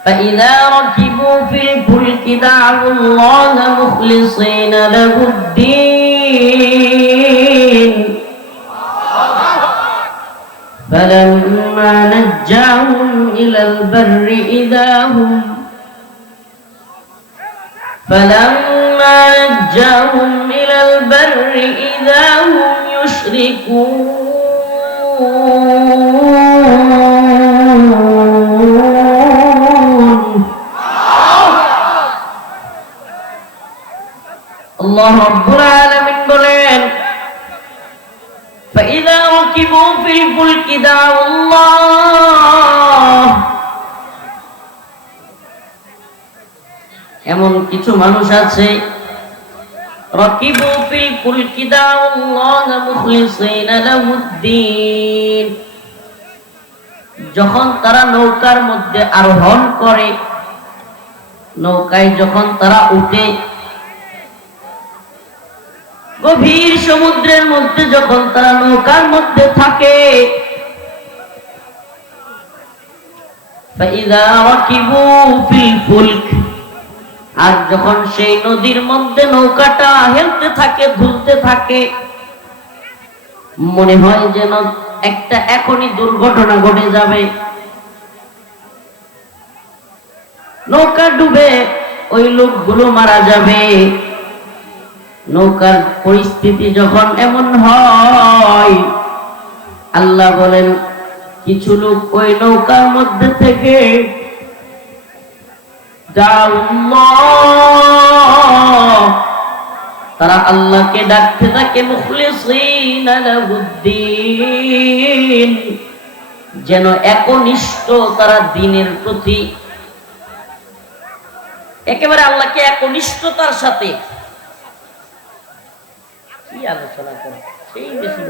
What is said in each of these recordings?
فإذا ركبوا في الفلك دعوا الله مخلصين له الدين فلما نجاهم إلى البر إذا هم يشركون الله رب العالمين বলেন فإذا ركبوا في الفلك دعوا الله এমন কিছু মানুষ আছে ركبوا في الفلك دعوا الله مخلصين له الدين যখন তারা নৌকার মধ্যে আরোহণ করে নৌকায় যখন তারা উঠে গভীর সমুদ্রের মধ্যে যখন তারা নৌকার মধ্যে থাকে فإذا ركبوا في الفلك আর যখন সেই নদীর মধ্যে নৌকাটা হেলতে থাকে দুলতে থাকে মনে হয় যেন একটা এখনই দুর্ঘটনা ঘটে যাবে নৌকা ডুবে ওই লোকগুলো মারা যাবে নৌকার পরিস্থিতি যখন এমন হয় আল্লাহ বলেন কিছু লোক ওই নৌকার মধ্যে থেকে তারা আল্লাহকে ডাকতে থাকে মুখলিসিনা লাহুদ্দিন যেন একনিষ্ঠ তারা দ্বীনের প্রতি একেবারে আল্লাহকে একনিষ্ঠতার সাথে কি আলোচনা করে সেই বেশি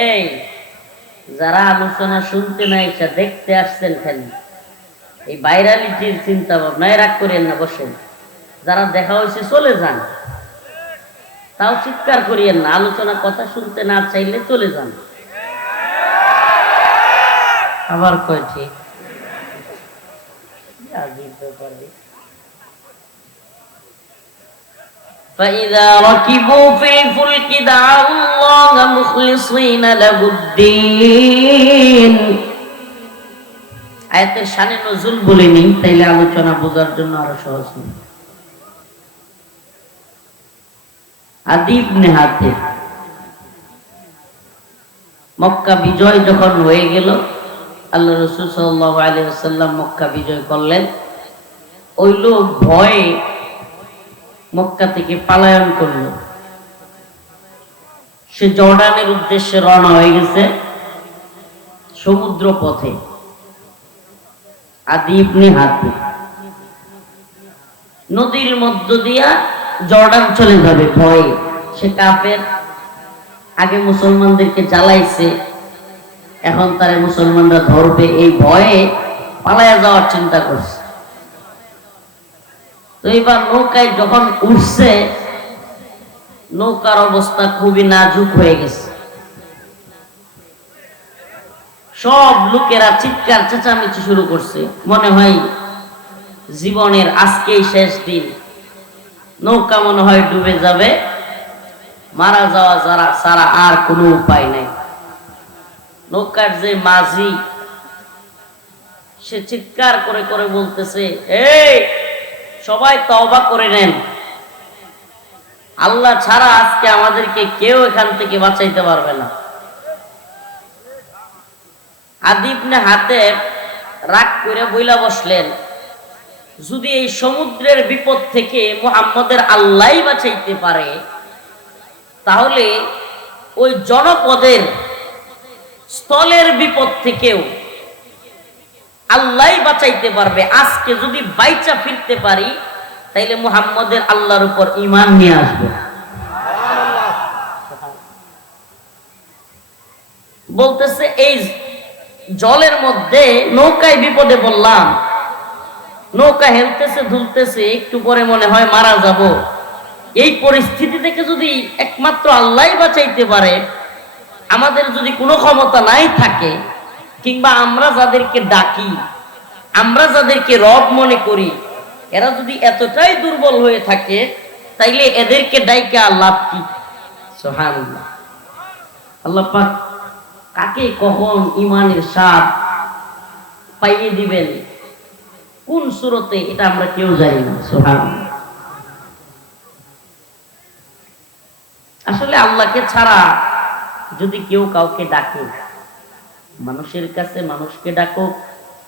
এই যারা আলোচনা শুনতে না এসে দেখতে আসছেন খালি এই ভাইরালিটির চিন্তা ভাবনায় রাগ করেন না বসেন যারা দেখা হয়েছে চলে যান তাও চিৎকার করিয়েন না আলোচনা কথা শুনতে না চাইলে চলে যান আবার কয় ঠিক فإذا ركبوا في الفلك دعوا الله مخلصين له الدين আয়াতের শানে নজুল বলিনি তাইলে আলোচনা বোঝার জন্য আরো সহজ হবে আদি ইবনে হাতিম মক্কা বিজয় যখন হয়ে গেল আল্লাহ রাসূল সাল্লাল্লাহু আলাইহি ওয়াসাল্লাম মক্কা বিজয় করলেন ওই লোক ভয়ে মক্কা থেকে পলায়ন করলো সে জর্ডানের উদ্দেশ্যে রওনা হয়ে গেছে সমুদ্র পথে আদি ইবনে হাতিম নদীর মধ্য দিয়া জর্ডান চলে যাবে ভয়ে সে কাফের আগে মুসলমানদেরকে জ্বালাইছে এখন তারে মুসলমানরা ধরবে এই ভয়ে পালায়া যাওয়ার চিন্তা করছে তো এবার নৌকায় যখন উঠছে নৌকার অবস্থা খুবই নাজুক হয়ে গেছে সব লোকেরা চিৎকার চেঁচামেচি শুরু করছে মনে হয় জীবনের আজকেই শেষ দিন নৌকা মনে হয় ডুবে যাবে মারা যাওয়া যারা সারা আর কোনো উপায় নাই নৌকার যে মাঝি সে চিৎকার করে করে বলতেছে এই সবাই তওবা করে নেন আল্লাহ ছাড়া আজকে আমাদেরকে কেউ এখান থেকে বাঁচাইতে পারবে না আদি ইবনে হাতিম রাগ করে বইলা বসলেন যদি এই সমুদ্রের বিপদ থেকে মুহাম্মদের আল্লাহই বাঁচাইতে পারে তাহলে ওই জনপদের স্থলের বিপদ থেকেও আল্লাহই বাঁচাইতে পারবে আজকে যদি বাইচা ফিরতে পারি তাইলে মুহাম্মদের আল্লাহর উপর ঈমান নিয়ে আসবে বলতেছে এই জলের মধ্যে নৌকায় বিপদে পড়লাম, নৌকা হেলতেছে ধুলতেছে, একটু পরে মনে হয় মারা যাব। এই পরিস্থিতি থেকে যদি একমাত্র আল্লাহই বাঁচাইতে পারে, আমাদের যদি কোনো ক্ষমতা নাই থাকে, কিংবা আমরা যাদেরকে ডাকি, আমরা যাদেরকে রব মনে করি, এরা যদি এতটাই দুর্বল হয়ে থাকে, তাইলে এদেরকে ডাইকা লাভ কি? সুবহানাল্লাহ। আল্লাহ পাক কাকে কখন ইমানের স্বাদ পাইয়ে দিবেন, কোন সূরতে, এটা আমরা কেউ জানি না। সুবহানাল্লাহ। আসলে আল্লাহকে ছাড়া যদি কেউ কাউকে ডাকে, মানুষের কাছে মানুষকে ডাকো,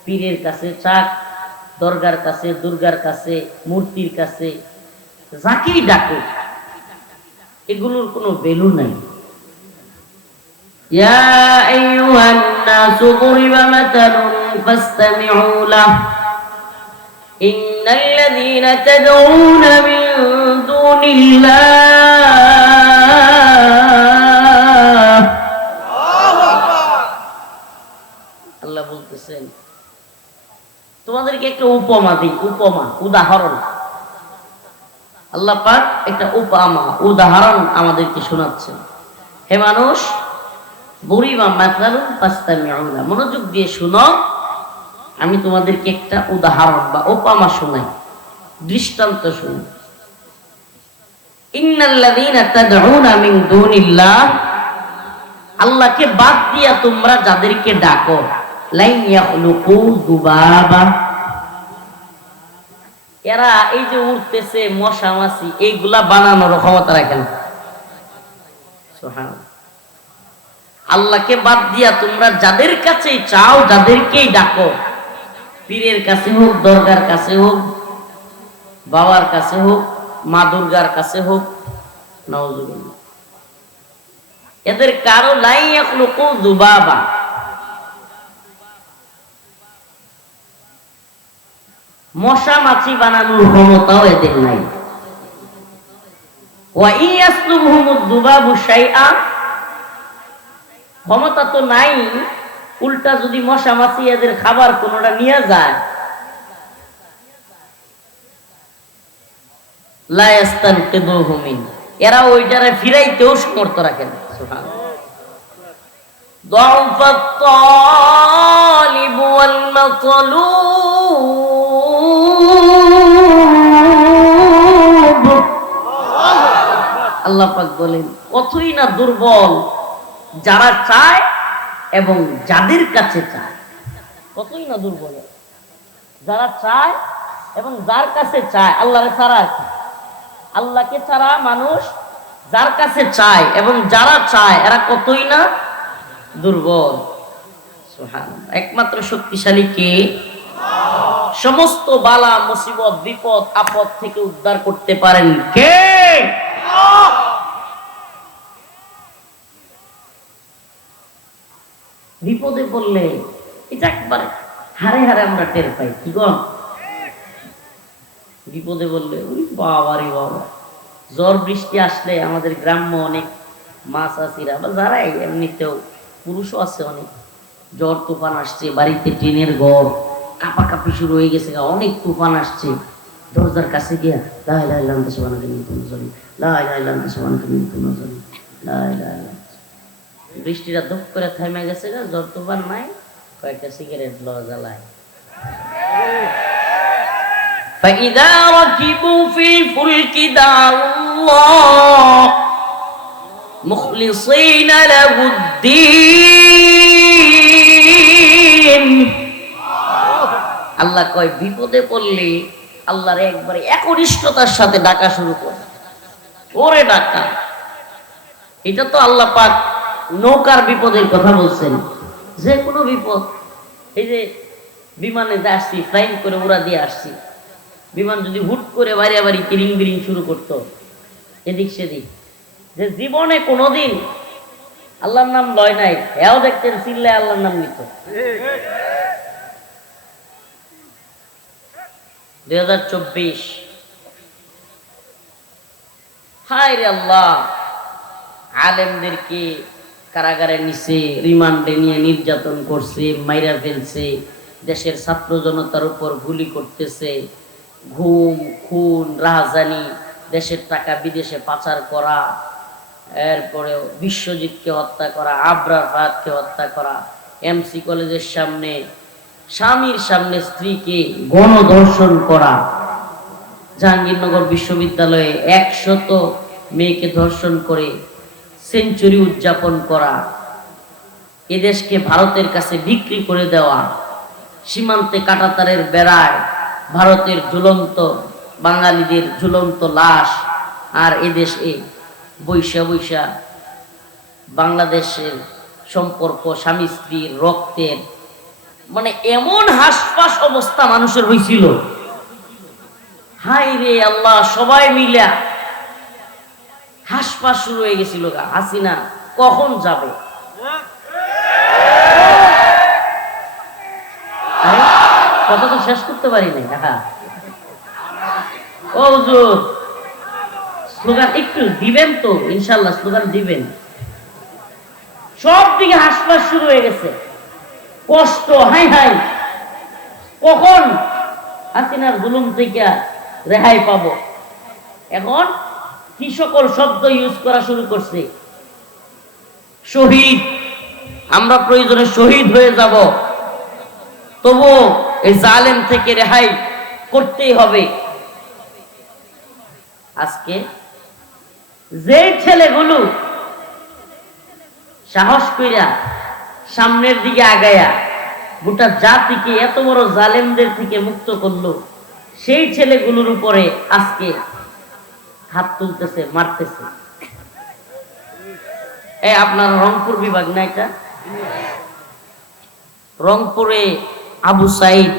পীরের কাছে চাক, দরগার কাছে, দুর্গার কাছে, মূর্তির কাছে, যাকেই ডাকো, এগুলোর কোনো ভ্যালু নাই। ইয়া আইয়ুহান নাসু দুরিবা মাতালুন ফাসতামিউ লাহু ইন্নাল্লাযীনা তাদউনা মিন দুনিল্লাহ। আল্লাহ বলতেছেন তোমাদেরকে একটা উপমা দিই, উপমা, উদাহরণ। আল্লাহ পাক একটা উপমা, উদাহরণ আমাদেরকে শোনাচ্ছেন। হে মানুষ, বুরিবা মাতালুন ফাসতামিউ লাহু, মনোযোগ দিয়ে শুনো, আমি তোমাদেরকে একটা উদাহরণ বা উপমা শোনাই, দৃষ্টান্ত শুনি। ইন্নাল্লাযীনা তাদউনা মিন দুনিল্লাহ, আল্লাহকে বাদ দিয়া তোমরা যাদেরকে ডাকো, লাই ইয়াখলুকু যুবাবা, এরা এই যে উঠতেছে মশা মাছি, এইগুলা বানানোর ক্ষমতা রাখে না। সুবহানাল্লাহ। আল্লাহকে বাদ দিয়া তোমরা যাদের কাছেই চাও, যাদেরকেই ডাকো, পীরের কাছে হোক, দরগার কাছে হোক, বাবার কাছে হোক, মা দুর্গার কাছে হোক, নাউযুবিল্লাহ, এদের কারো লাই ইয়াখলুকু যুবাবা, মশা মাছি বানানোর ক্ষমতাও এদের নাই। ওয়া ইয়াসলুবহুমুদ যুবাবু শাইআ, ক্ষমতা তো নাই, উল্টা যদি মশা মাছি এদের খাবার কোনটা নিয়ে যায়, লা ইস্তানকিদুহু মিন, এরা ওইটারে ফিরাইতেও সমর্থ রাখে না। সুবহানাল্লাহ। দুআফাত তালিব ওয়াল মাতলুব, আল্লাহ পাক বলেন কতই না দুর্বল যারা চায় এবং যাদের কাছে চায়, কতই না দুর্বল যারা চায় এবং যার কাছে চায়। আল্লাহকে ছাড়া, আল্লাহকে ছাড়া মানুষ যার কাছে চায় এবং যারা চায়, এরা কতই না দুর্বল। সুবহানাল্লাহ। একমাত্র শক্তিশালী কে? সমস্ত বালা মুসিবত বিপদ আপদ থেকে উদ্ধার করতে পারেন কে? বিপদে পড়লে এটা একবার হারে হারে আমরা টের পাই, কি গো? বিপদে বললে ওই বাবারে বাবা, ঝড় বৃষ্টি আসলে আমাদের গ্রাম্য অনেক মাছ চাষিরা বা যারাই এমনিতেও পুরুষও আছে, অনেক ঝড় তুফান আসছে, বাড়িতে টিনের ঘর কাঁপাকাঁপি শুরু হয়ে গেছে, অনেক তুফান আসছে, দরজার কাছে গিয়া লা ইলাহা ইল্লাল্লাহ সুবহানাকা ইন্নী কুনতু যালিম, লা ইলাহা ইল্লাল্লাহ সুবহানাকা ইন্নী কুনতু যালিম, লা ইলাহা ইল্লাল্লাহ। বৃষ্টিটা ধপ করে থেমে গেছে, ঝড় তুফান নাই, কয়েকটা সিগারেট লওয়া জ্বালায়। فإذا ركبوا في الفلك دعوا الله مخلصين له الدين, আল্লাহ কয় বিপদে পড়লে আল্লাহর একবারে একনিষ্ঠতার সাথে ডাকা শুরু করে, ওরে ডাকা। এটা তো আল্লাহ পাক নৌকার বিপদের কথা বলছেন, যে কোনো বিপদ, এই যে বিমানে যে আসছি, ফ্লাইং করে উড়া দিয়ে আসছি, বিমান যদি হুট করে বাড়ি বাড়ি কিরিং বিরিং শুরু করতো এদিক সেদিক, যে জীবনে কোনোদিন আল্লাহর নাম লয় নাই, এও দেখতেন চিল্লায় আল্লাহর নাম নিত। 2024, হায় রে আল্লাহ, আলেমদেরকে কারাগারে নিচে রিমান্ডে নিয়ে নির্যাতন করছে, মাইরা ফেলছে, দেশের ছাত্র জনতার উপর গুলি করতেছে, ঘুম খুন রাহাজানি, দেশের টাকা বিদেশে পাচার করা, এরপরে বিশ্বজিৎকে হত্যা করা, আবরার ফাহাদকে হত্যা করা, এমসি কলেজের সামনে স্বামীর সামনে স্ত্রীকে গণধর্ষণ করা, জাহাঙ্গীরনগর বিশ্ববিদ্যালয়ে 100 মেয়েকে ধর্ষণ করে সেঞ্চুরি উদযাপন করা, এদেশকে ভারতের কাছে বিক্রি করে দেওয়া, সীমান্তে কাঁটাতারের বেড়ায় ভারতের ঝুলন্ত বাঙালিদের ঝুলন্ত লাশ, আর এদেশে বৈশা বৈশা বাংলাদেশের সম্পর্ক স্বামী স্ত্রীর রক্তের, মানে এমন হাসপাস অবস্থা মানুষের হয়েছিল। হাই রে আল্লাহ, সবাই মিলা হাসপাস শুরু হয়ে গেছিল। হাসিনা কখন যাবে? কথা তো শেষ করতে পারি নাই। ও হুজুর, স্লোগান একটু দিবেন তো? ইনশাল্লাহ স্লোগান দিবেন। সব দিকে হাসপাস শুরু হয়ে গেছে, কষ্ট, হাই হাই, কখন হাসিনার জুলুম থেকে রেহাই পাবো? এখন কি সকল শব্দ ইউজ করা শুরু করছে? শহীদ, আমরা প্রয়োজনে শহীদ হয়ে যাব, তবু এই জালেম থেকে রেহাই করতেই হবে। আজকে যে ছেলেগুলো সাহস কইরা সামনের দিকে আগায়া গোটা জাতিকে এত বড় জালেমদের থেকে মুক্ত করলো, সেই ছেলেগুলোর উপরে আজকে হাত তুলতেছে, মারতেছে। আপনার রংপুর বিভাগ না এটা? রংপুরে আবু সাইদ,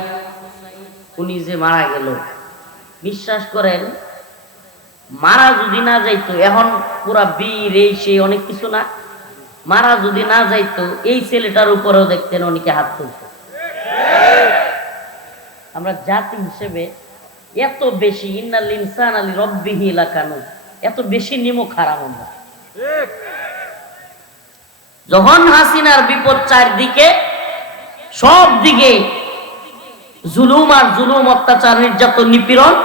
উনি যে মারা গেল, বিশ্বাস করেন মারা যদি না যাইতো, এখন পুরা বীর এই সেই অনেক কিছু না, মারা যদি না যাইতো এই ছেলেটার উপরেও দেখতেন অনেকে হাত তুলত। আমরা জাতি হিসেবে এত বেশি ইন্নাল ইনসান আলী রব্বিহি লাকানুদ, এত বেশি নিমক হারাম আমরা। যখন হাসিনার বিপদ চারদিকে, সব দিকে জুলুম আর জুলুম, অত্যাচার, নির্যাতন, নিপীড়ন,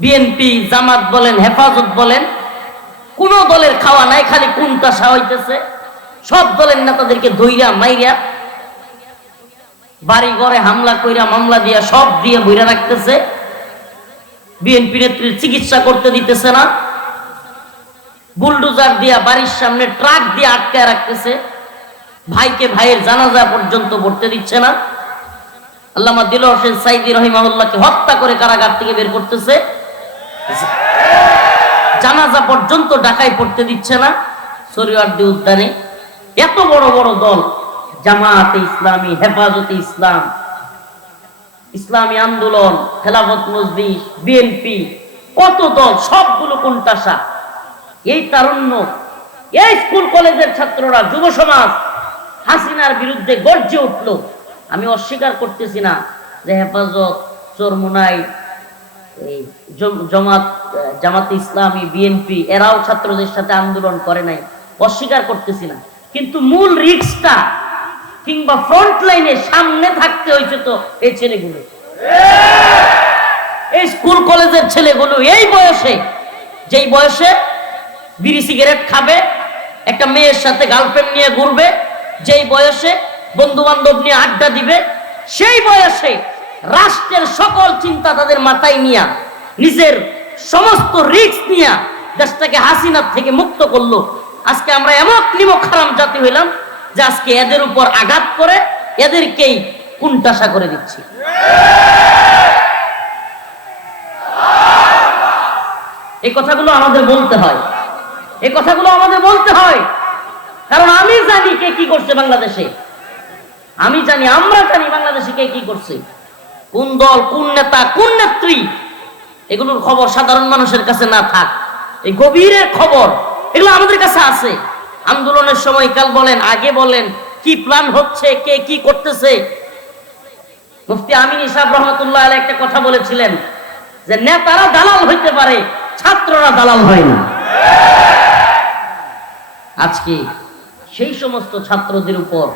বিএনপি জামাত বলেন হেফাজত বলেন, কোন দলের খাওয়া নাই, খালি কুনতাসা হইতেছে। সব দলের নেতাদেরকে ধইরা মাইরা বাড়ি ঘরে হামলা কইরা মামলা দিয়া সব দিয়ে বইরা রাখতেছে। বিএনপি নেত্রীর চিকিৎসা করতে দিতেছে না, বুলডোজার দিয়া বাড়ির সামনে ট্রাক দিয়ে আটকায় রাখতেছে, ভাইকে ভাইয়ের জানাজা পর্যন্ত পড়তে দিচ্ছে না। আল্লামা দিলওয়ার হোসেন সাইদি রহিমাহুল্লাহকে হত্যা করে কারাগার থেকে বের করতেছে, জানাজা পর্যন্ত ঢাকায় পড়তে দিচ্ছে না শরীয়তদি উদ্যানে। এত বড় বড় দল, জামায়াতে ইসলামী, হেফাজতে ইসলাম, ইসলামী আন্দোলন, খেলাফত মজলিস, বিএনপি, কত দল, সবগুলো কোনটাসা। এই তারুণ্য, এই স্কুল কলেজের ছাত্ররা, যুব সমাজ হাসিনার বিরুদ্ধে গর্জে উঠল। আমি অস্বীকার করতেছি না যে হেফাজত, চরমুনাই, জামাতে ইসলামী, বিএনপি এরাও ছাত্রদের সাথে আন্দোলন করে নাই, অস্বীকার করতেছি না, কিন্তু মূল রিস্কটা কিংবা ফ্রন্ট লাইনে সামনে থাকতে হয়েছে তো এই ছেলেগুলো, এই স্কুল কলেজের ছেলেগুলো, এই বয়সে, যেই বয়সে বিড়ি সিগারেট খাবে, একটা মেয়ের সাথে গার্লফ্রেন্ড নিয়ে ঘুরবে, যেই বয়সে বন্ধু বান্ধব নিয়ে আড্ডা দিবে, সেই বয়সে রাষ্ট্রের সকল চিন্তা তাদের মাথায় নিয়ে নিজের সমস্ত রিস্ক নিয়ে দেশটাকে হাসিনার থেকে মুক্ত করলো। আজকে আমরা এমন নিমক হারাম জাতি হইলাম যে আজকে এদের উপর আঘাত করে এদেরকেই কুনটাসা করে দিচ্ছি। এই কথাগুলো আমাদের বলতে হয়, এই কথাগুলো আমাদের বলতে হয়, কারণ আমি জানি কে কি করছে বাংলাদেশে, আমি জানি, আমরা জানি বাংলাদেশে কে কি করছে, কোন দল, কোন নেতা, কোন নেত্রী, এগুলোর খবর সাধারণ মানুষের কাছে না থাক, এই গভীরের খবর এগুলো আমাদের কাছে আছে। আন্দোলনের সময় কাল বলেন, আগে বলেন, কি প্ল্যান হচ্ছে, কে কি করতেছে। মুফতি আমিন সাহেব রহমতুল্লাহ আলাইহি একটা কথা বলেছিলেন যে নেতারা দালাল হইতে পারে, ছাত্ররা দালাল হয় না। আজকে সেই সমস্ত ছাত্রদের উপর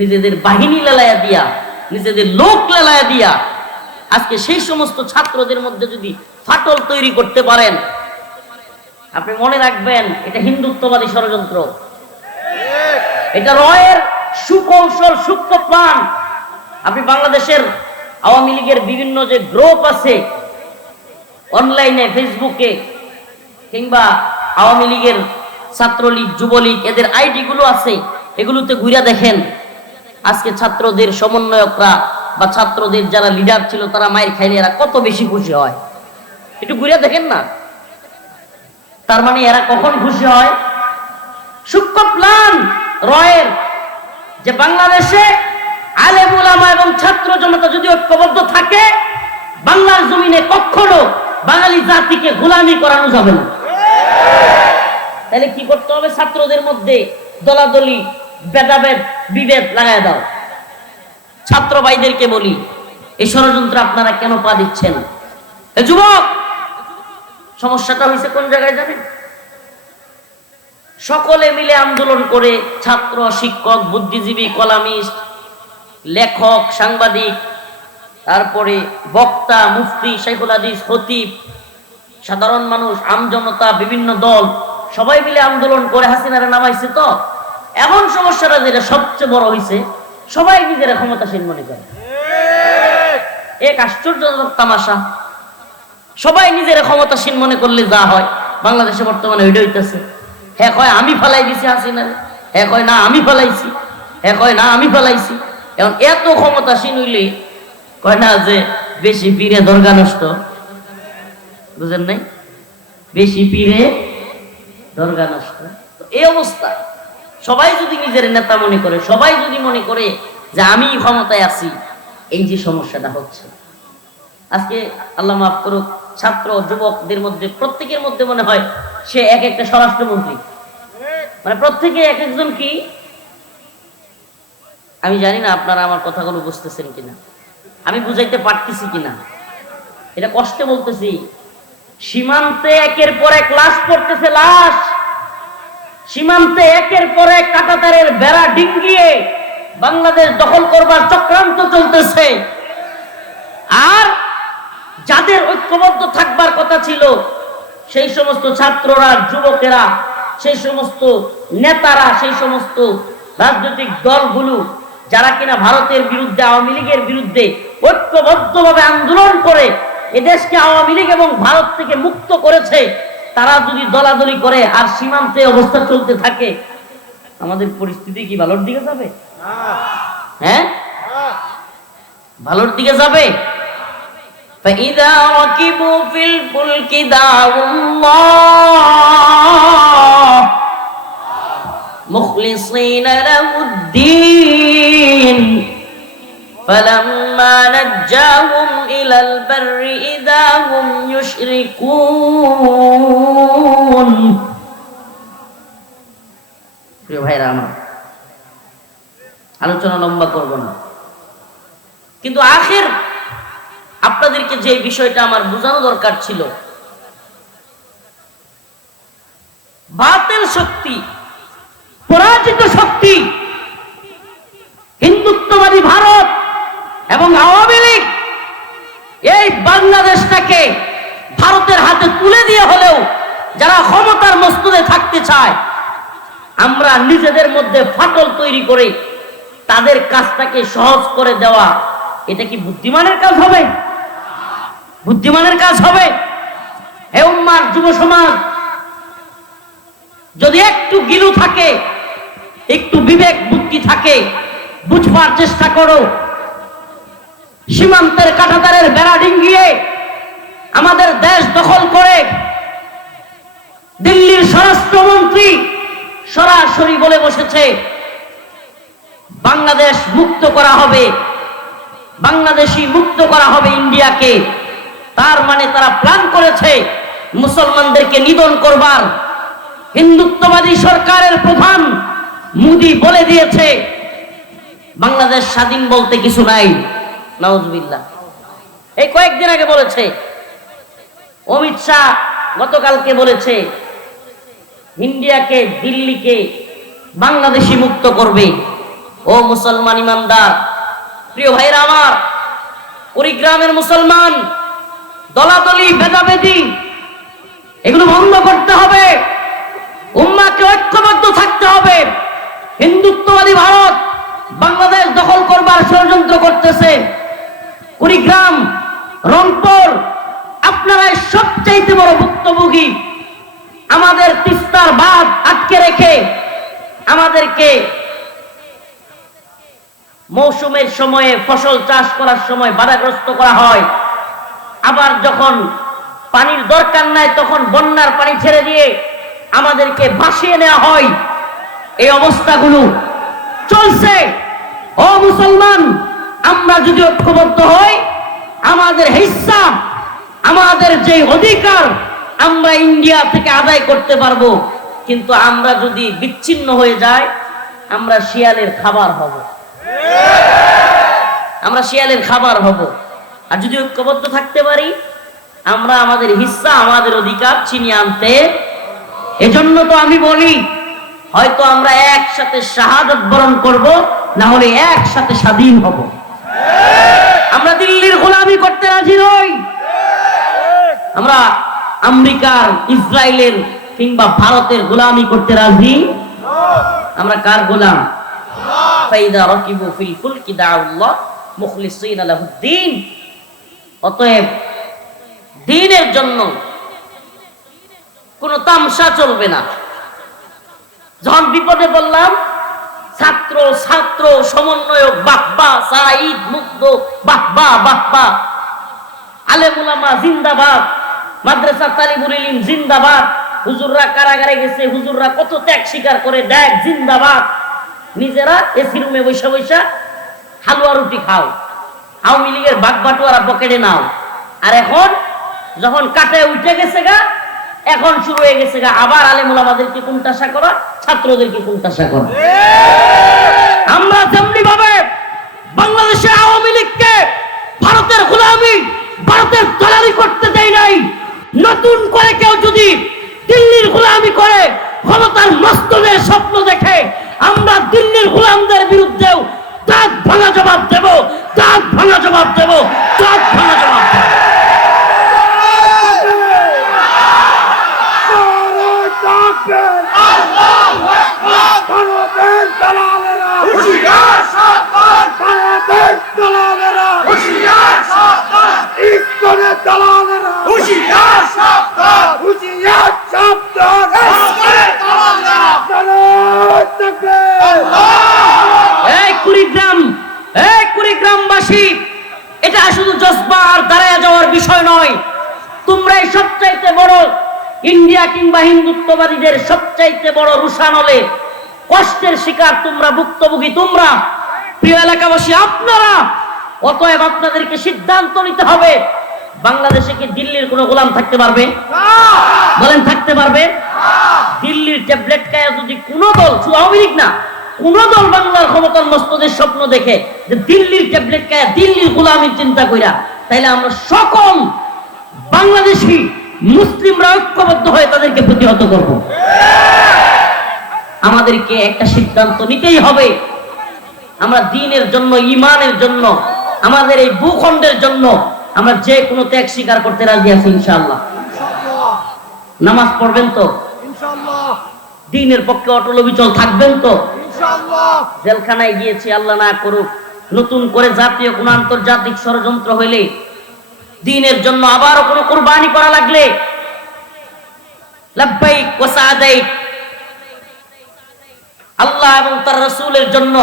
নিজেদের বাহিনী লেলায়া দিয়া, নিজেদের লোক লেলায়া দিয়া আজকে সেই সমস্ত ছাত্রদের মধ্যে যদি ফাটল তৈরি করতে পারেন, আপনি মনে রাখবেন এটা হিন্দুত্ববাদী ষড়যন্ত্র, এটা রয়ের সুকৌশল, সূক্ষ্ম প্ল্যান। আপনি বাংলাদেশের আওয়ামী লীগের বিভিন্ন যে গ্রুপ আছে অনলাইনে, ফেসবুকে, কিংবা আওয়ামী লীগের ছাত্রলীগ, যুবলীগ, এদের আইডি গুলো আছে, এগুলোতে ঘুরে দেখেন আজকে ছাত্রদের সমন্বয়করা বা ছাত্রদের যারা লিডার ছিল তারা মায়ের খাইলে এরা কত বেশি খুশি হয়, একটু ঘুরে দেখেন না। তার মানে এরা কখন খুশি হয়? সূক্ষ্ম প্ল্যান রয়ের, যে বাংলাদেশে আলেম ওলামা এবং ছাত্র জনতা যদি ঐক্যবদ্ধ থাকে, বাংলার জমিনে কখনো বাঙালি জাতিকে গোলামি করানো যাবে না। তাহলে কি করতে হবে? ছাত্রদের মধ্যে দলাদলি, ভেদাভেদ, বিভেদ লাগায় দাও। ছাত্র ভাইদেরকে বলি, এই ষড়যন্ত্র আপনারা কেন পা দিচ্ছেন? যুবক, সমস্যাটা হয়েছে কোন জায়গায় জানেন? সকলে মিলে আন্দোলন করে, ছাত্র, শিক্ষক, বুদ্ধিজীবী, কলামিস্ট, লেখক, সাংবাদিক, তারপরে বক্তা, মুফতি, শাইখুল হাদিস, খতিব, সাধারণ মানুষ, আমজনতা, বিভিন্ন দল, সবাই মিলে আন্দোলন করে হাসিনারে নামাইছে। তো এমন সমস্যাটা যেটা সবচেয়ে বড় হয়েছে, সবাই নিজের ক্ষমতাসীন মনে করে। এক আশ্চর্যজনক তামাশা, সবাই নিজের ক্ষমতাসীন মনে করলে যা হয় বাংলাদেশে বর্তমানে ওইটা হইতেছে। হ্যাঁ কয় আমি ফেলাই দিছি হাসিনারে, হ্যাঁ কয় না আমি ফেলাইছি, হ্যাঁ কয় না আমি ফেলাইছি। এখন এত ক্ষমতাসীন হইলে কয় না যে বেশি পীরে দরগা নষ্ট, বুঝেন নাই? বেশি পীরে দরগা নষ্ট। এই অবস্থা, সবাই যদি নিজের নেতা মনে করে, সবাই যদি মনে করে যে আমি ক্ষমতায় আছি, এই যে সমস্যাটা হচ্ছে আজকে, আল্লাহ মাফ করুক, ছাত্র যুবকদের মধ্যে প্রত্যেকের মধ্যে মনে হয় সে এক একটা স্বরাষ্ট্রমন্ত্রী, মানে প্রত্যেকে এক একজন কি। আমি জানি না আপনারা আমার কথাগুলো বুঝতেছেন কিনা, আমি বুঝাইতে পারতেছি কিনা, এটা কষ্টে বলতেছি। সীমান্তে একের পর এক লাশ পড়তেছে, লাশ। সীমান্তে একের পর এক কাঁটাতারের বেড়া ডিঙ্গিয়ে বাংলাদেশ দখল করবার চক্রান্ত চলতেছে। আর যাদের ঐক্যবদ্ধ থাকবার কথা ছিল, সেই সমস্ত ছাত্ররা, যুবকেরা, সেই সমস্ত নেতারা, সেই সমস্ত রাজনৈতিক দলগুলো যারা কিনা ভারতের বিরুদ্ধে, আওয়ামী লীগের বিরুদ্ধে ঐক্যবদ্ধভাবে আন্দোলন করে এদেশকে আওয়ামী লীগ এবং ভারত থেকে মুক্ত করেছে, তারা যদি দলাদলি করে আর সীমান্তে অবস্থা চলতে থাকে, আমাদের পরিস্থিতি কি ভালোর দিকে যাবে? হ্যাঁ, ভালোর দিকে যাবে? فَإِذَا رَكِبُوا فِي الْفُلْكِ دَعَوُا اللَّهَ مُخْلِصِينَ لَهُ الدِّينَ فَلَمَّا نَجَّاهُمْ إِلَى الْبَرِّ إِذَا هُمْ يُشْرِكُونَ। প্রিয় ভাইরা আমার, আলোচনা লম্বা করব না, কিন্তু আখির আপনাদেরকে যে বিষয়টা আমার বোঝানো দরকার ছিল, বাতিল শক্তি, পরাজিত শক্তি, হিন্দুত্ববাদী ভারত এবং আওয়ামী লীগ এই বাংলাদেশটাকে ভারতের হাতে তুলে দিয়ে হলেও যারা ক্ষমতার মস্তদে থাকতে চায়, আমরা নিজেদের মধ্যে ফাটল তৈরি করে তাদের কাজটাকে সহজ করে দেওয়া, এটা কি বুদ্ধিমানের কাজ হবে? বুদ্ধিমানের কাজ হবে? হে উম্মার যুব সমাজ, যদি একটু গিলু থাকে, একটু বিবেক বুদ্ধি থাকে, বুঝবার চেষ্টা করো। সীমান্তের কাঁটাতারের বেড়া ডিঙ্গিয়ে আমাদের দেশ দখল করে দিল্লির স্বরাষ্ট্রমন্ত্রী সরাসরি বলে বসেছে বাংলাদেশ মুক্ত করা হবে, বাংলাদেশি মুক্ত করা হবে ইন্ডিয়াকে। তার মানে তারা প্ল্যান করেছে মুসলমানদেরকে নিধন করবার। হিন্দুত্ববাদী সরকারের প্রধান মোদি বলে দিয়েছে বাংলাদেশ স্বাধীন বলতে কিছু নাই। নাউজুবিল্লাহ। এই কয়েকদিন আগে বলেছে। অমিত শাহ গতকালকে বলেছে ইন্ডিয়াকে, দিল্লিকে বাংলাদেশি মুক্ত করবে। ও মুসলমান ইমানদার, প্রিয় ভাইরা আমার, কুড়িগ্রামের মুসলমান দলাদলি, ভেদাভেদি এগুলো বন্ধ করতে হবে। উম্মাহকে ঐক্যবদ্ধ থাকতে হবে। হিন্দুত্ববাদী ভারত বাংলাদেশ দখল করবার ষড়যন্ত্র করতেছে। কুড়িগ্রাম, রংপুর, আপনারাই সবচাইতে বড় ভুক্তভোগী। আমাদের তিস্তার বাঁধ আটকে রেখে আমাদেরকে মৌসুমের সময়ে ফসল চাষ করার সময় বাধাগ্রস্ত করা হয়। আবার যখন পানির দরকার নাই তখন বন্যার পানি ছেড়ে দিয়ে আমাদেরকে ভাসিয়ে নেওয়া হয়। এই অবস্থাগুলো চলছে। ও মুসলমান, আমরা যদি ঐক্যবদ্ধ হই, আমাদের হিস্সা, আমাদের যে অধিকার আমরা ইন্ডিয়া থেকে আদায় করতে পারবো। কিন্তু আমরা যদি বিচ্ছিন্ন হয়ে যাই, আমরা শিয়ালের খাবার হব। আমরা শিয়ালের খাবার হব। আর যদি ঐক্যবদ্ধ থাকতে পারি, আমরা আমাদের হিস্সা, আমাদের অধিকার ছিনিয়ে আনতে। এজন্য তো আমি বলি, হয়তো আমরা একসাথে শাহাদাত বরণ করব, না হলে একসাথে স্বাধীন হব। আমরা দিল্লির গোলামি করতে রাজি নই। আমরা আমেরিকার, ইসরায়েলের কিংবা ভারতের গোলামি করতে রাজি। আমরা কার গোলাম? ফাইদা রাকিবু ফিল ফুলকি দাউল্লাহ মুখলিসিনা লাহুদ্দিন। অতএব দ্বীনের জন্য কোন তামসা চলবে না। যখন বিপদে বললাম, ছাত্র ছাত্র সমন্বয়ক বাহবা, সাঈদ মুগ্ধ বাহবা বাহবা, আলেম উলামা জিন্দাবাদ, মাদ্রাসা তালিবুল ইলম জিন্দাবাদ, হুজুররা কারাগারে গেছে, হুজুররা কত ত্যাগ স্বীকার করে দেখ জিন্দাবাদ। নিজেরা এসি রুমে বৈশা বৈশা হালুয়া রুটি খাও, আওয়ামী লীগের বাগবাটুয়ারা পকেটে নাও। আর এখন যখন কাটায় উঠে গেছে গা, এখন শুরু হয়ে গেছে গা আবার আলেম উলামাদেরকে কুণ্ঠাসা করা, ছাত্রদেরকে কুণ্ঠাসা করা। আমরা যেমনি ভাবে বাংলাদেশে আওয়ামী লীগকে ভারতের গোলামি, ভারতের দালালি করতে দেয় নাই, নতুন করে কেউ যদি দিল্লির গোলামি করে, ক্ষমতার মস্তদের স্বপ্ন দেখে, আমরা দিল্লির গোলামদের বিরুদ্ধেও দাঁত ভাঙা জবাব দেব, দাঁত ভাঙা জবাব দেব, দাঁত ভাঙা জবাব দেব। কুড়িগ্রামবাসী, এটা শুধু জজবা আর দাঁড়ায় যাওয়ার বিষয় নয়। তোমরাই সবচাইতে বড় ইন্ডিয়া কিংবা হিন্দুত্ববাদীদের সবচাইতে বড় রুশানলে কষ্টের শিকার তোমরা, ভুক্তভোগী তোমরা, প্রিয় এলাকাবাসী আপনারা। অতএব আপনাদেরকে সিদ্ধান্ত নিতে হবে, বাংলাদেশে কি দিল্লির কোনো গোলাম থাকতে পারবে? বলেন, থাকতে পারবে? দিল্লির ট্যাবলেট খায় যদি কোন দল, শুধু আওয়ামী লীগ না, কোন দল বাংলার ক্ষমতার মস্তদের স্বপ্ন দেখে যে দিল্লির ট্যাবলেট খায় দিল্লির গোলামির চিন্তা কইরা, তাইলে আমরা সকল বাংলাদেশি মুসলিমরা ঐক্যবদ্ধ হয়ে তাদেরকে প্রতিহত করব। আমাদেরকে একটা সিদ্ধান্ত নিতেই হবে। আমরা দ্বীনের জন্য, ঈমানের জন্য, আমাদের এই ভূখণ্ডের জন্য আমরা যে কোনো ত্যাগ স্বীকার করতে রাজি আছি ইনশাআল্লাহ। নামাজ পড়বেন তো ইনশাআল্লাহ? দ্বীনের পক্ষে অটল অবিচল থাকবেন তো ইনশাআল্লাহ? জেলখানায় গিয়েছি, আল্লাহ না করুক নতুন করে জাতীয় কোন আন্তর্জাতিক ষড়যন্ত্র হইলে, দ্বীনের জন্য আবারও কোনো কুরবানি করা লাগলে, লাব্বাইক ওয়া সাদাইক, আল্লাহ এবং তার রাসূলের জন্য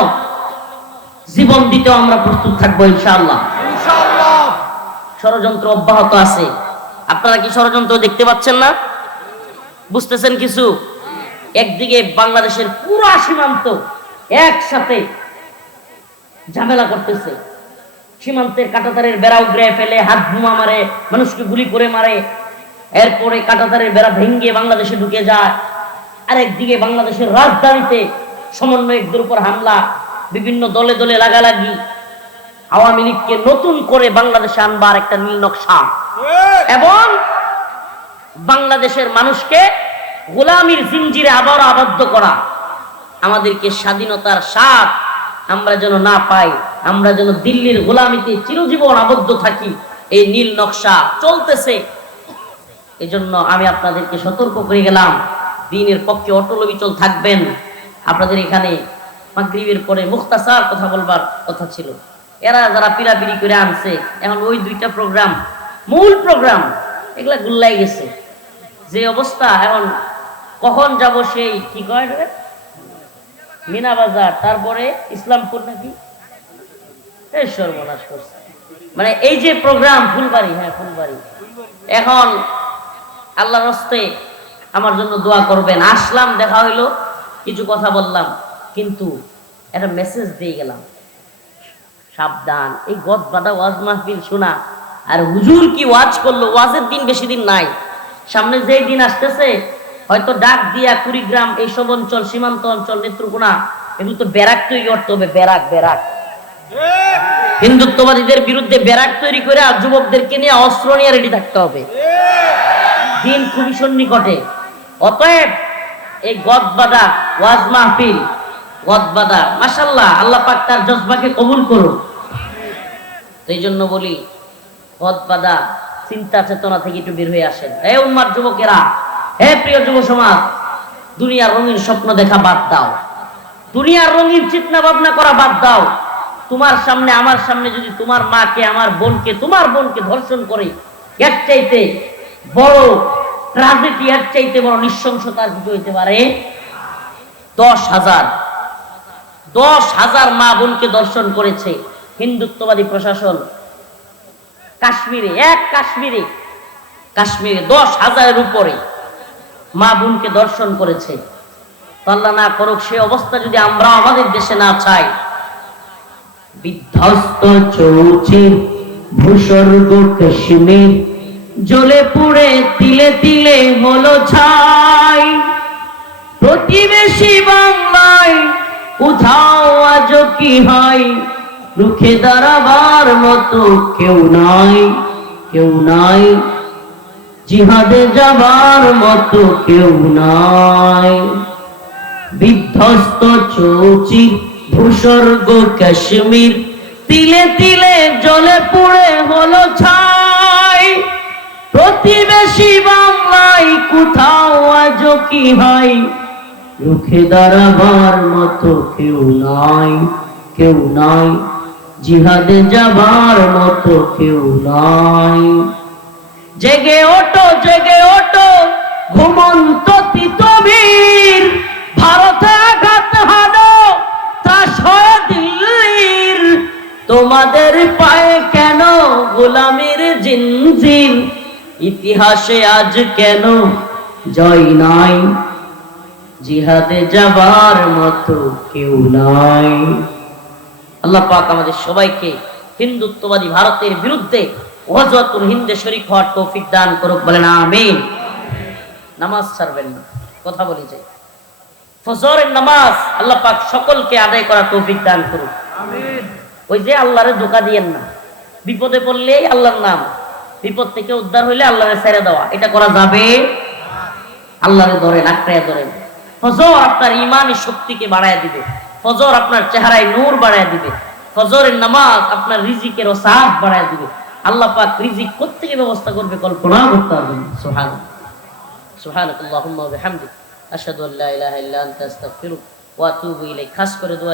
জীবন দিতে আমরা প্রস্তুত থাকবো ইনশাআল্লাহ। ইনশাআল্লাহ। ষড়যন্ত্র অব্যাহত আছে। আপনারা কি ষড়যন্ত্র দেখতে পাচ্ছেন না? বুঝতেছেন কিছু? একদিকে বাংলাদেশের পুরো সীমান্ত একসাথে ঝামেলা করতেছে, সীমান্তের কাঁটাতারের বেড়া উগড়ে ফেলে, হাত বোমা মারে, মানুষকে গুলি করে মারে, এরপরে কাঁটাতারের বেড়া ভেঙে বাংলাদেশে ঢুকে যায়। আর একদিকে বাংলাদেশের রাজধানীতে সমন্বয়কদের উপর হামলা, বিভিন্ন দলে দলে লাগালাগি, আওয়ামী লীগকে নতুন করে বাংলাদেশে আনবার একটা নীল নকশা, এবং বাংলাদেশের মানুষকে গোলামির জিঞ্জিরে আবার আবদ্ধ করা, আমাদেরকে স্বাধীনতার স্বাদ আমরা যেন না পাই, আমরা যেন দিল্লির গোলামিতে চিরজীবন আবদ্ধ থাকি, এই নীল নকশা চলতেছে। এজন্য আমি আপনাদেরকে সতর্ক করে গেলাম, দ্বীনের পক্ষে অটল অবিচল থাকবেন। আপনাদের এখানে মাগরিবের পরে মুখতাসার কথা বলবার কথা ছিল, এরা যারা পিরাপিরি করে আনছে, এখন ওই দুইটা প্রোগ্রাম, মূল প্রোগ্রাম এগুলা গুল্লাই গেছে। যে অবস্থা এখন, কখন যাব সেই কি কয় রে, মিনা বাজার, তারপরে ইসলামপুর নাকি, এই সর্বনাশ করছে। মানে এই যে প্রোগ্রাম ফুলবাড়ি, হ্যাঁ ফুলবাড়ি। এখন আল্লাহর হস্তে আমার জন্য দোয়া করবেন। আসলাম, দেখা হইলো, কিছু কথা বললাম, কিন্তু একটা মেসেজ দিয়ে গেলাম, সাবধান, এই গদ বাঁধা ওয়াজ মাহফিল শোনা। আর হুজুর কি ওয়াজ করলো, ওয়াজের দিন বেশি দিন নাই, সামনে যেই দিন আসতেছে হয়তো ডাক দিয়া কুড়িগ্রাম, এইসব অঞ্চল, সীমান্ত অঞ্চল, নেত্রকোনা, এগুলো তো ব্যারাক তৈরি করতে হবে, ব্যারাক ব্যারাক হিন্দুত্ববাদীদের বিরুদ্ধে ব্যারাক তৈরি করে আর যুবকদেরকে নিয়ে অস্ত্র নিয়ে রেডি থাকতে হবে। দিন খুবই সন্নিকটে। অতএব এই গদবাদা ওয়াজ মাহফিল, গদবাদা, মাশাআল্লাহ, আল্লাহ পাক তার জজবাকে কবুল করুন। তো এই জন্য বলি, গদবাদা চিন্তা চেতনা থেকে একটু বের হয়ে আসেন। হে উম্মার যুবকেরা, হে প্রিয় যুব সমাজ, দুনিয়ার রঙিন স্বপ্ন দেখা বাদ দাও, দুনিয়ার রঙিন চিন্তা ভাবনা করা বাদ দাও। তোমার সামনে, আমার সামনে যদি তোমার মাকে, আমার বোনকে, তোমার বোনকে ধর্ষণ করে, এর চাইতে বড় ট্র্যাজেডি, এর চাইতে বড় নৃশংসতার কিছু হইতে পারে? 10,000 মা বোনকে ধর্ষণ করেছে হিন্দুত্ববাদী প্রশাসন কাশ্মীরে, কাশ্মীরে 10,000-এর উপরে মা বোনকে ধর্ষণ করেছে। আল্লাহ না করুক সে অবস্থা যদি আমরা আমাদের দেশে না চাই। বিধ্বস্ত চৌচির ভূস্বর্গ কাশ্মীর, জ্বলে পুড়ে তিলে তিলে হলো ছাই। প্রতিবেশী বাংলায় কোথাও আজ কি হয়, রুখে দাঁড়াবার মতো কেউ নাই, কেউ নাই, জিহাদে যাবার মতো কেউ নাই। বিধ্বস্ত চৌচির ভূস্বর্গ কাশ্মীর, তিলে তিলে জ্বলে পুড়ে হলো ছাই। প্রতিবেশী বাংলায় কোথাও আজ কি হয়, রুখে দাঁড়াবার মতো কেউ নাই, কেউ নাই, জিহাদে যাবার মতো কেউ নাই। জেগে ওঠো, জেগে ওঠো, ঘুমন্ত তিতবীর, ভারতে আঘাত হানো, ত্রাস হয়ে দিল্লির। তোমাদের পায়ে কেন গোলামির জিনজির, ইতিহাসে আজ কেন জয় নাই, জিহাদে যাবার মতো কেউ নাই। আল্লাহ পাক আমাদের সবাইকে হিন্দুত্ববাদী ভারতের বিরুদ্ধে গজওয়াতুল হিন্দে শরীক হওয়ার তৌফিক দান করুক, বলেন আমিন। নামাজ ছাড়বেন না, কথা বলি যে ফজরের নামাজ আল্লাহ পাক সকলকে আদায় করার তৌফিক দান করুক, আমিন। ওই যে আল্লাহরে ধোঁকা দিয়েন না, বিপদে পড়লেই আল্লাহর নাম, বিপদ থেকে উদ্ধার হইলে আল্লাহরে ছেড়ে দেওয়া, এটা করা যাবে? আল্লাহরে ধরেন, আঁকড়ে ধরেন। ফজর আপনার ইমানি শক্তিকে বাড়ায় দিবে, ফজর আপনার চেহারায় নূর বাড়ায় দিবে, ফজরের নামাজ আপনার রিজিকের ওসাআত বাড়ায় দিবে। আল্লাহ পাক রিজিক কোত্থেকে ব্যবস্থা করবে কল্পনা করতে পারবেন। সুবহানাল্লাহ, সুবহানাকাল্লাহুম্মা ওয়া বিহামদিক, আশহাদু আল্লা ইলাহা ইল্লা আনতা আস্তাগফিরুকা ওয়া আতুবু ইলাইক। খাস করে দোয়া